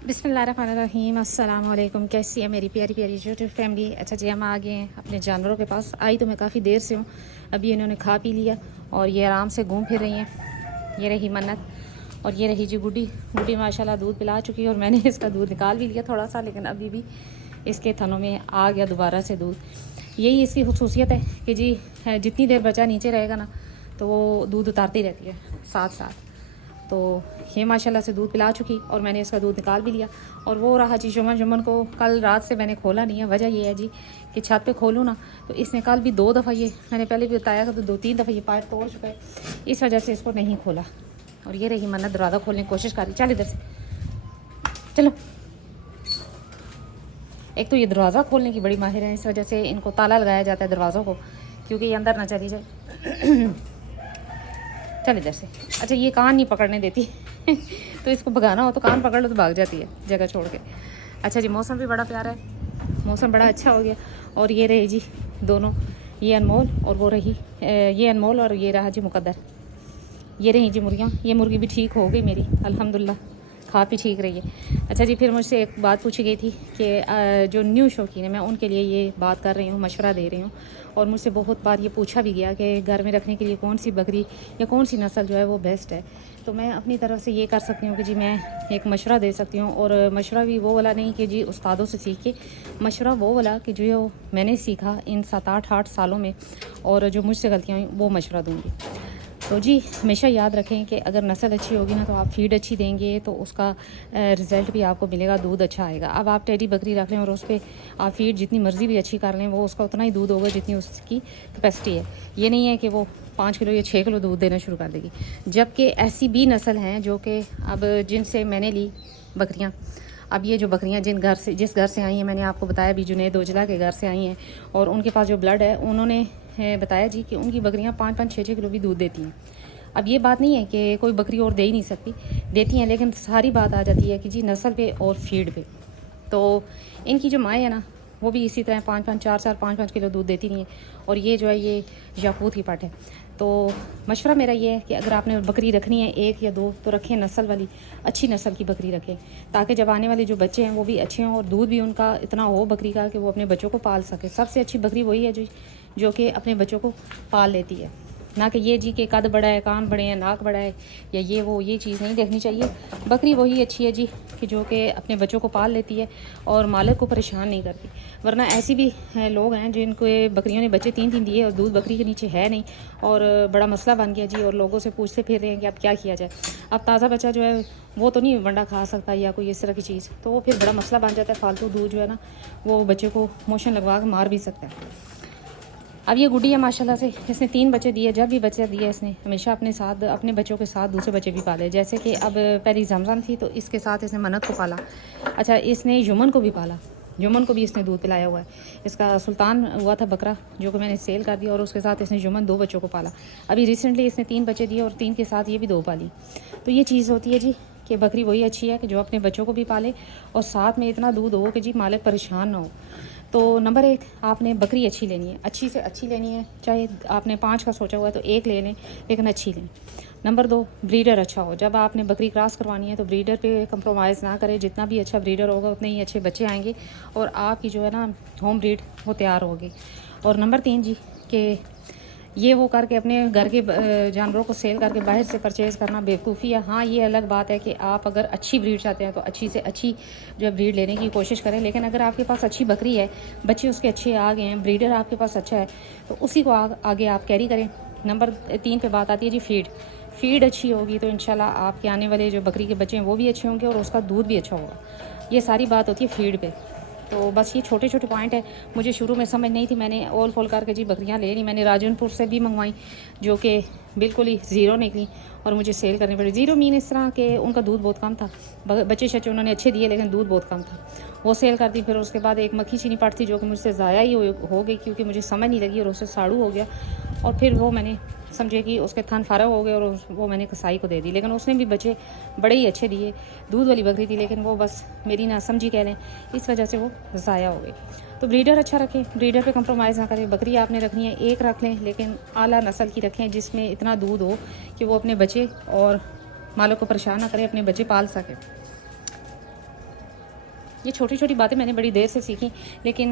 बिस्मिल्लाहिर्रहमानिर्रहीम। अस्सलाम वालेकुम। कैसी है मेरी प्यारी प्यारी यूट्यूब फैमिली। अच्छा जी, हम आ गए हैं अपने जानवरों के पास। आई तो मैं काफ़ी देर से हूँ, अभी इन्होंने खा पी लिया और ये आराम से घूम फिर रही हैं। ये रही मन्नत और ये रही जी गुड्डी। गुड्डी माशाल्लाह दूध पिला चुकी है और मैंने इसका दूध निकाल भी लिया थोड़ा सा, लेकिन अभी भी इसके थनों में आ गया दोबारा से दूध। यही इसकी खूबसूसियत है कि जी जितनी देर बच्चा नीचे रहेगा ना तो वो दूध उतारती रहती है साथ साथ। तो ये माशाल्लाह से दूध पिला चुकी और मैंने इसका दूध निकाल भी लिया। और वो रहा जी जुमन। जुमन को कल रात से मैंने खोला नहीं है। वजह ये है जी कि छत पे खोलूँ ना तो इसने कल भी 2 दफ़ा, ये मैंने पहले भी बताया था, तो 2-3 दफ़ा ये पाइप तोड़ चुका है, इस वजह से इसको नहीं खोला। और ये रही मन्नत दरवाज़ा खोलने की कोशिश कर रही। चल इधर से, चलो। एक तो ये दरवाज़ा खोलने की बड़ी माहिर है, इस वजह से इनको ताला लगाया जाता है दरवाज़ों को, क्योंकि ये अंदर ना चली जाए। चल इधर से। अच्छा, ये कान नहीं पकड़ने देती तो इसको भगाना हो तो कान पकड़ लो तो भाग जाती है जगह छोड़ के। अच्छा जी, मौसम भी बड़ा प्यारा है, मौसम बड़ा अच्छा हो गया। और ये रहे जी दोनों, ये अनमोल और वो रही ये अनमोल और ये रहा जी मुकद्दर। ये रही जी मुर्गियाँ। ये मुर्गी भी ठीक हो गई मेरी, अल्हम्दुलिल्लाह, खा भी ठीक रही है। अच्छा जी, फिर मुझसे एक बात पूछी गई थी कि जो न्यू शौकीन है, मैं उनके लिए ये बात कर रही हूँ, मशवरा दे रही हूँ। और मुझसे बहुत बार ये पूछा भी गया कि घर में रखने के लिए कौन सी बकरी या कौन सी नस्ल जो है वो बेस्ट है। तो मैं अपनी तरफ से ये कर सकती हूँ कि जी मैं एक मशवरा दे सकती हूँ। और मशवरा भी वो वाला नहीं कि जी उस्तादों से सीख के, मशवरा वो वाला कि जो मैंने सीखा इन 7-8 सालों में और जो मुझसे गलतियाँ हुई वो मशवरा दूँगी। तो जी हमेशा याद रखें कि अगर नस्ल अच्छी होगी ना तो आप फीड अच्छी देंगे तो उसका रिज़ल्ट भी आपको मिलेगा, दूध अच्छा आएगा। अब आप टेडी बकरी रख लें और उस पर आप फीड जितनी मर्ज़ी भी अच्छी कर लें, वो उसका उतना ही दूध होगा जितनी उसकी कैपेसिटी है। ये नहीं है कि वो 5 किलो या 6 किलो दूध देना शुरू कर देगी। जबकि ऐसी भी नस्ल हैं जो कि अब जिनसे मैंने ली बकरियाँ, अब ये जो बकरियां जिस घर से आई हैं, मैंने आपको बताया भी जुनैद ओजला के घर से आई हैं और उनके पास जो ब्लड है, उन्होंने बताया जी कि उनकी बकरियां 5-5, 6-6 किलो भी दूध देती हैं। अब ये बात नहीं है कि कोई बकरी और दे ही नहीं सकती, देती हैं, लेकिन सारी बात आ जाती है कि जी नस्ल पे और फीड पे। तो इनकी जो माएँ है ना वो भी इसी तरह 5-5, 4-4, 5-5 किलो दूध देती नहीं है। और ये जो है ये याकूत ही पट है। तो मशवरा मेरा ये है कि अगर आपने बकरी रखनी है 1 या 2 तो रखें नस्ल वाली, अच्छी नस्ल की बकरी रखें, ताकि जब आने वाले जो बच्चे हैं वो भी अच्छे हों और दूध भी उनका इतना हो बकरी का कि वो अपने बच्चों को पाल सके। सबसे अच्छी बकरी वही है जो कि अपने बच्चों को पाल लेती है, ना कि ये जी के कद बड़ा है, कान बड़े हैं, नाक बड़ा है या ये चीज़ नहीं देखनी चाहिए। बकरी वही अच्छी है जी कि जो कि अपने बच्चों को पाल लेती है और मालिक को परेशान नहीं करती। वरना ऐसी भी लोग हैं जिनको ये बकरियों ने बच्चे 3-3 दिए और दूध बकरी के नीचे है नहीं और बड़ा मसला बन गया जी। और लोगों से पूछते फिर रहे हैं कि अब क्या किया जाए। अब ताज़ा बच्चा जो है वो तो नहीं वंडा खा सकता या कोई इस तरह की चीज़, तो वो फिर बड़ा मसला बन जाता है। फालतू दूध जो है ना वो बच्चे को मोशन लगवा के मार भी सकता है। अब ये गुड्डी है माशाल्लाह से, इसने 3 बच्चे दिए। जब भी बच्चे दिए इसने हमेशा अपने साथ अपने बच्चों के साथ दूसरे बच्चे भी पाले। जैसे कि अब पहली जमजम थी तो इसके साथ इसने मन्नत को पाला। अच्छा, इसने युमन को भी पाला, युमन को भी इसने दूध पिलाया हुआ है। इसका सुल्तान हुआ था बकरा जो कि मैंने सेल कर दिया और उसके साथ इसने युमन 2 बच्चों को पाला। अभी रिसेंटली इसने 3 बच्चे दिए और 3 के साथ ये भी 2 पाली। तो ये चीज़ होती है जी कि बकरी वही अच्छी है कि जो अपने बच्चों को भी पाले और साथ में इतना दूध हो कि जी मालिक परेशान ना हो। तो नंबर 1 आपने बकरी अच्छी लेनी है, अच्छी से अच्छी लेनी है। चाहे आपने 5 का सोचा हुआ है तो 1 ले लें, लेकिन अच्छी लें। नंबर 2 ब्रीडर अच्छा हो। जब आपने बकरी क्रॉस करवानी है तो ब्रीडर पे कंप्रोमाइज़ ना करें। जितना भी अच्छा ब्रीडर होगा उतने ही अच्छे बच्चे आएंगे और आपकी जो है ना होम ब्रीड वो तैयार होगी। और नंबर 3 जी कि ये वो करके अपने घर के जानवरों को सेल करके बाहर से परचेज़ करना बेवकूफ़ी है। हाँ, ये अलग बात है कि आप अगर अच्छी ब्रीड चाहते हैं तो अच्छी से अच्छी जो है ब्रीड लेने की कोशिश करें। लेकिन अगर आपके पास अच्छी बकरी है, बच्चे उसके अच्छे आ गए हैं, ब्रीडर आपके पास अच्छा है, तो उसी को आगे आप कैरी करें। नंबर 3 पे बात आती है जी फीड। फीड अच्छी होगी तो इंशाल्लाह आपके आने वाले जो बकरी के बच्चे हैं वो भी अच्छे होंगे और उसका दूध भी अच्छा होगा। ये सारी बात होती है फीड पे। तो बस ये छोटे छोटे पॉइंट है। मुझे शुरू में समझ नहीं थी, मैंने ओल फोल करके जी बकरियां ले ली। मैंने राजनपुर से भी मंगवाई जो कि बिल्कुल ही ज़ीरो निकली और मुझे सेल करनी पड़ी। ज़ीरो मीन इस तरह के उनका दूध बहुत कम था, बच्चे शच्चे उन्होंने अच्छे दिए लेकिन दूध बहुत कम था, वो सेल कर दी। फिर उसके बाद एक मक्खी चीनी पट थी जो कि मुझसे ज़ाया ही हो गई क्योंकि मुझे समझ नहीं लगी और उससे साड़ू हो गया। और फिर वो मैंने समझे कि उसके थन फारा हो गए और वो मैंने कसाई को दे दी, लेकिन उसने भी बच्चे बड़े ही अच्छे दिए। दूध वाली बकरी थी लेकिन वो बस मेरी ना समझी कह लें, इस वजह से वो ज़ाया हो गई। तो ब्रीडर अच्छा रखें, ब्रीडर पे कंप्रोमाइज़ ना करें। बकरी आपने रखनी है 1 रख लें, लेकिन आला नस्ल की रखें जिसमें इतना दूध हो कि वो अपने बच्चे और मालों को परेशान ना करें, अपने बच्चे पाल सकें। ये छोटी छोटी बातें मैंने बड़ी देर से सीखी, लेकिन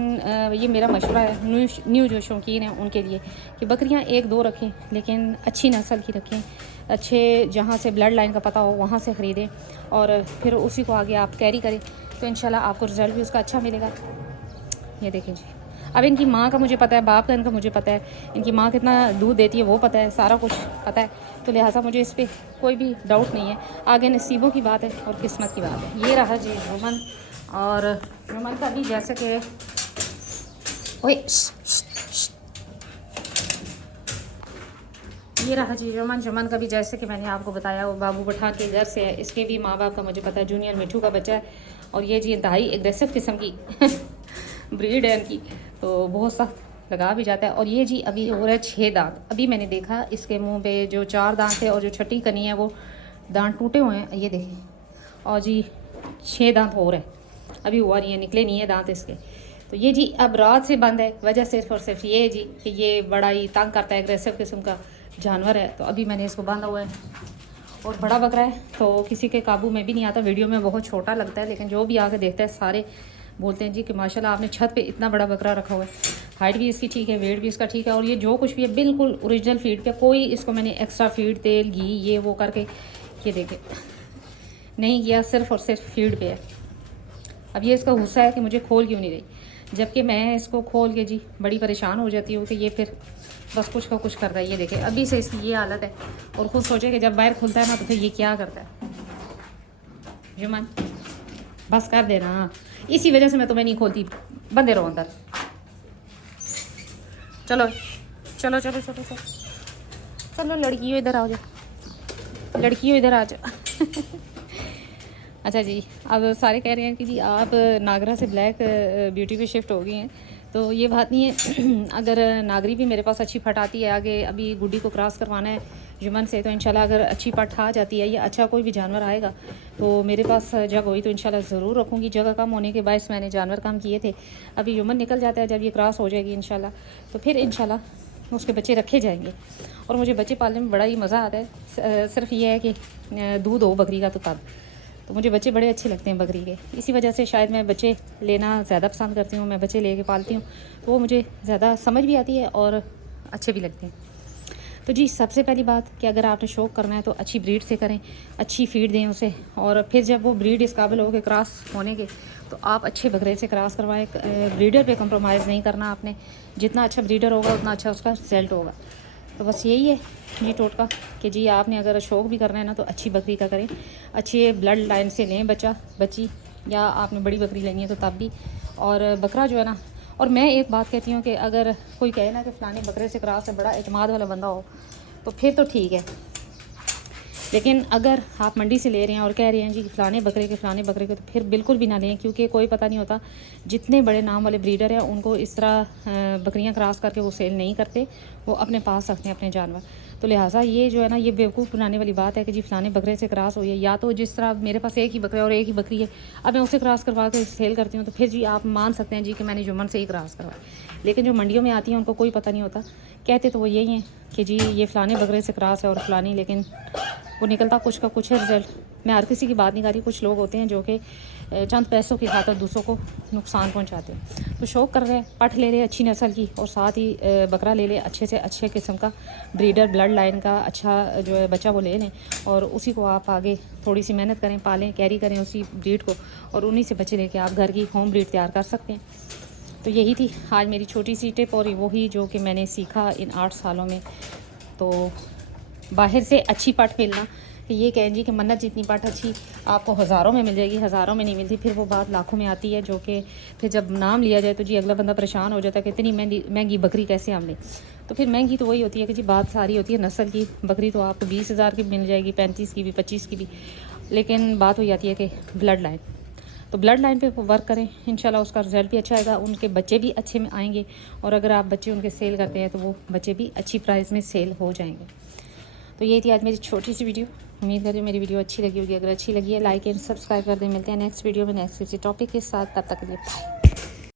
ये मेरा मशवरा है न्यू जो शौकीन हैं उनके लिए कि बकरियां 1-2 रखें, लेकिन अच्छी नस्ल की रखें, अच्छे जहाँ से ब्लड लाइन का पता हो वहाँ से ख़रीदें और फिर उसी को आगे आप कैरी करें, तो इंशाल्लाह आपको रिज़ल्ट भी उसका अच्छा मिलेगा। ये देखें जी, अब इनकी माँ का मुझे पता है, बाप का इनका मुझे पता है, इनकी माँ कितना दूध देती है वो पता है, सारा कुछ पता है, तो लिहाजा मुझे इस पर कोई भी डाउट नहीं है। आगे नसीबों की बात है और किस्मत की बात है। ये रहा जी रोमन, और रोमन का भी जैसे कि ओए ये रहा जी रोमन का भी जैसे कि मैंने आपको बताया वो बाबू पठान के घर से है। इसके भी माँ बाप का मुझे पता है, जूनियर मिठू का बच्चा है, और ये जी इंतहाई एग्रेसिव किस्म की ब्रीड है इनकी, तो बहुत सख्त लगा भी जाता है। और ये जी अभी हो रहा है 6 दांत। अभी मैंने देखा इसके मुंह पे जो 4 दांत है और जो छठी कनी है वो दांत टूटे हुए हैं, ये देखें, और जी 6 दांत हो रहे हैं, अभी हुआ नहीं है, निकले नहीं है दांत इसके। तो ये जी अब रात से बंद है, वजह सिर्फ और सिर्फ ये जी कि ये बड़ा ही तंग करता है, एग्रेसिव किस्म का जानवर है, तो अभी मैंने इसको बांधा हुआ है। और बड़ा बकरा है तो किसी के काबू में भी नहीं आता, वीडियो में बहुत छोटा लगता है, लेकिन जो भी आके देखता है सारे बोलते हैं जी कि माशाल्लाह आपने छत पे इतना बड़ा बकरा रखा हुआ है। हाइट भी इसकी ठीक है, वेट भी इसका ठीक है, और ये जो कुछ भी है बिल्कुल ओरिजिनल फीड पे, कोई इसको मैंने एक्स्ट्रा फीड, तेल, घी ये वो करके ये देखे नहीं किया, सिर्फ और सिर्फ फीड पे है। अब ये इसका गुस्सा है कि मुझे खोल क्यों नहीं रही, जबकि मैं इसको खोल के जी बड़ी परेशान हो जाती हूँ कि ये फिर बस कुछ का कुछ कर रहा है। ये देखे अभी से इसकी ये हालत है, और खुद सोचे कि जब बाहर खुलता है ना तो फिर ये क्या करता है। जुमन बस कर देना, इसी वजह से मैं तुम्हें नहीं खोलती, बंदे रहो अंदर। चलो चलो चलो चलो चलो चलो लड़कियों इधर आओ जाओ, लड़कियों इधर आ जाओ। अच्छा जी, अब सारे कह रहे हैं कि जी आप नागरा से ब्लैक ब्यूटी पे शिफ्ट हो गई हैं, तो ये बात नहीं है। अगर नागरी भी मेरे पास अच्छी फट आती है, आगे अभी गुड्डी को क्रॉस करवाना है जुमन से, तो इंशाल्लाह अगर अच्छी पट आ जाती है या अच्छा कोई भी जानवर आएगा तो मेरे पास जगह हुई तो इंशाल्लाह ज़रूर रखूँगी। जगह कम होने के बायस मैंने जानवर कम किए थे, अभी जुमन निकल जाता है, जब ये क्रॉस हो जाएगी इंशाल्लाह तो फिर इंशाल्लाह उसके बच्चे रखे जाएंगे। और मुझे बच्चे पालने में बड़ा ही मज़ा आता है, सिर्फ ये है कि दूध हो बकरी का तो मुझे बच्चे बड़े अच्छे लगते हैं बकरी के, इसी वजह से शायद मैं बच्चे लेना ज़्यादा पसंद करती हूँ। मैं बच्चे लेके पालती हूँ तो वो मुझे ज़्यादा समझ भी आती है और अच्छे भी लगते हैं। तो जी सबसे पहली बात कि अगर आपने शौक़ करना है तो अच्छी ब्रीड से करें, अच्छी फीड दें उसे, और फिर जब वो ब्रीड इस काबिल हो के क्रॉस होने के तो आप अच्छे बकरे से क्रॉस करवाएं। ब्रीडर पे कंप्रोमाइज़ नहीं करना आपने, जितना अच्छा ब्रीडर होगा उतना अच्छा उसका रिजल्ट होगा। तो बस यही है जी टोटका कि जी आपने अगर शौक़ भी करना है ना तो अच्छी बकरी का करें, अच्छी ब्लड लाइन से लें बच्ची, या आपने बड़ी बकरी लेनी है तो तब भी। और बकरा जो है ना, और मैं एक बात कहती हूँ कि अगर कोई कहे ना कि फ़लाने बकरे से क्रॉस है, बड़ा एतमाद वाला बंदा हो तो फिर तो ठीक है, लेकिन अगर आप मंडी से ले रहे हैं और कह रहे हैं जी फ़लाने बकरे के तो फिर बिल्कुल भी ना लें, क्योंकि कोई पता नहीं होता। जितने बड़े नाम वाले ब्रीडर हैं उनको इस तरह बकरियां क्रॉस करके वो सेल नहीं करते, वो अपने पास रखते हैं अपने जानवर। तो लिहाजा ये जो है ना, ये बेवकूफ़ बनाने वाली बात है कि जी फ़लाने बकरे से क्रॉस हुई है, या तो जिस तरह मेरे पास एक ही बकरा और एक ही बकरी है, अब मैं उसे क्रॉस करवा के सेल करती हूँ तो फिर जी आप मान सकते हैं जी कि मैंने जुम्मन से ही क्रॉस करवाया। लेकिन जो मंडियों में आती हैं उनको कोई पता नहीं होता, कहते तो वो यही हैं कि जी ये फ़लाने बकरे से क्रॉस है और फ़लानी, लेकिन वो निकलता कुछ का कुछ है रिज़ल्ट। मैं हर किसी की बात नहीं कर रही, कुछ लोग होते हैं जो कि चंद पैसों की खातर दूसरों को नुकसान पहुंचाते हैं। तो शौक़ कर रहे हैं, पठ ले ले अच्छी नस्ल की, और साथ ही बकरा ले ले अच्छे से अच्छे किस्म का, ब्रीडर ब्लड लाइन का अच्छा जो है बच्चा वो ले लें, और उसी को आप आगे थोड़ी सी मेहनत करें, पालें, कैरी करें उसी ब्रीड को, और उन्हीं से बच्चे लेके आप घर की होम ब्रीड तैयार कर सकते हैं। तो यही थी आज मेरी छोटी सी टिप, और वही जो कि मैंने सीखा इन 8 सालों में। तो बाहर से अच्छी पट मिलना, ये कहें जी कि मन्नत जितनी पट अच्छी आपको हज़ारों में मिल जाएगी, हज़ारों में नहीं मिलती, फिर वो बात लाखों में आती है, जो कि फिर जब नाम लिया जाए तो जी अगला बंदा परेशान हो जाता है कि इतनी महंगी बकरी कैसे हम लें। तो फिर महंगी तो वही होती है कि जी बात सारी होती है नस्ल की। बकरी तो आपको 20,000 की मिल जाएगी, 35 की भी, 25 की भी, लेकिन बात वही आती है कि ब्लड लाइन। तो ब्लड लाइन पे वर्क करें, इंशाल्लाह उसका रिजल्ट भी अच्छा आएगा, उनके बच्चे भी अच्छे में आएंगे, और अगर आप बच्चे उनके सेल करते हैं तो वो बच्चे भी अच्छी प्राइस में सेल हो जाएंगे। तो ये थी आज मेरी छोटी सी वीडियो, उम्मीद करें मेरी वीडियो अच्छी लगी होगी। अगर अच्छी लगी है लाइक एंड सब्सक्राइब कर दें। मिलते हैं नेक्स्ट वीडियो में नेक्स्ट किसी टॉपिक के साथ, तब तक के लिए बाय।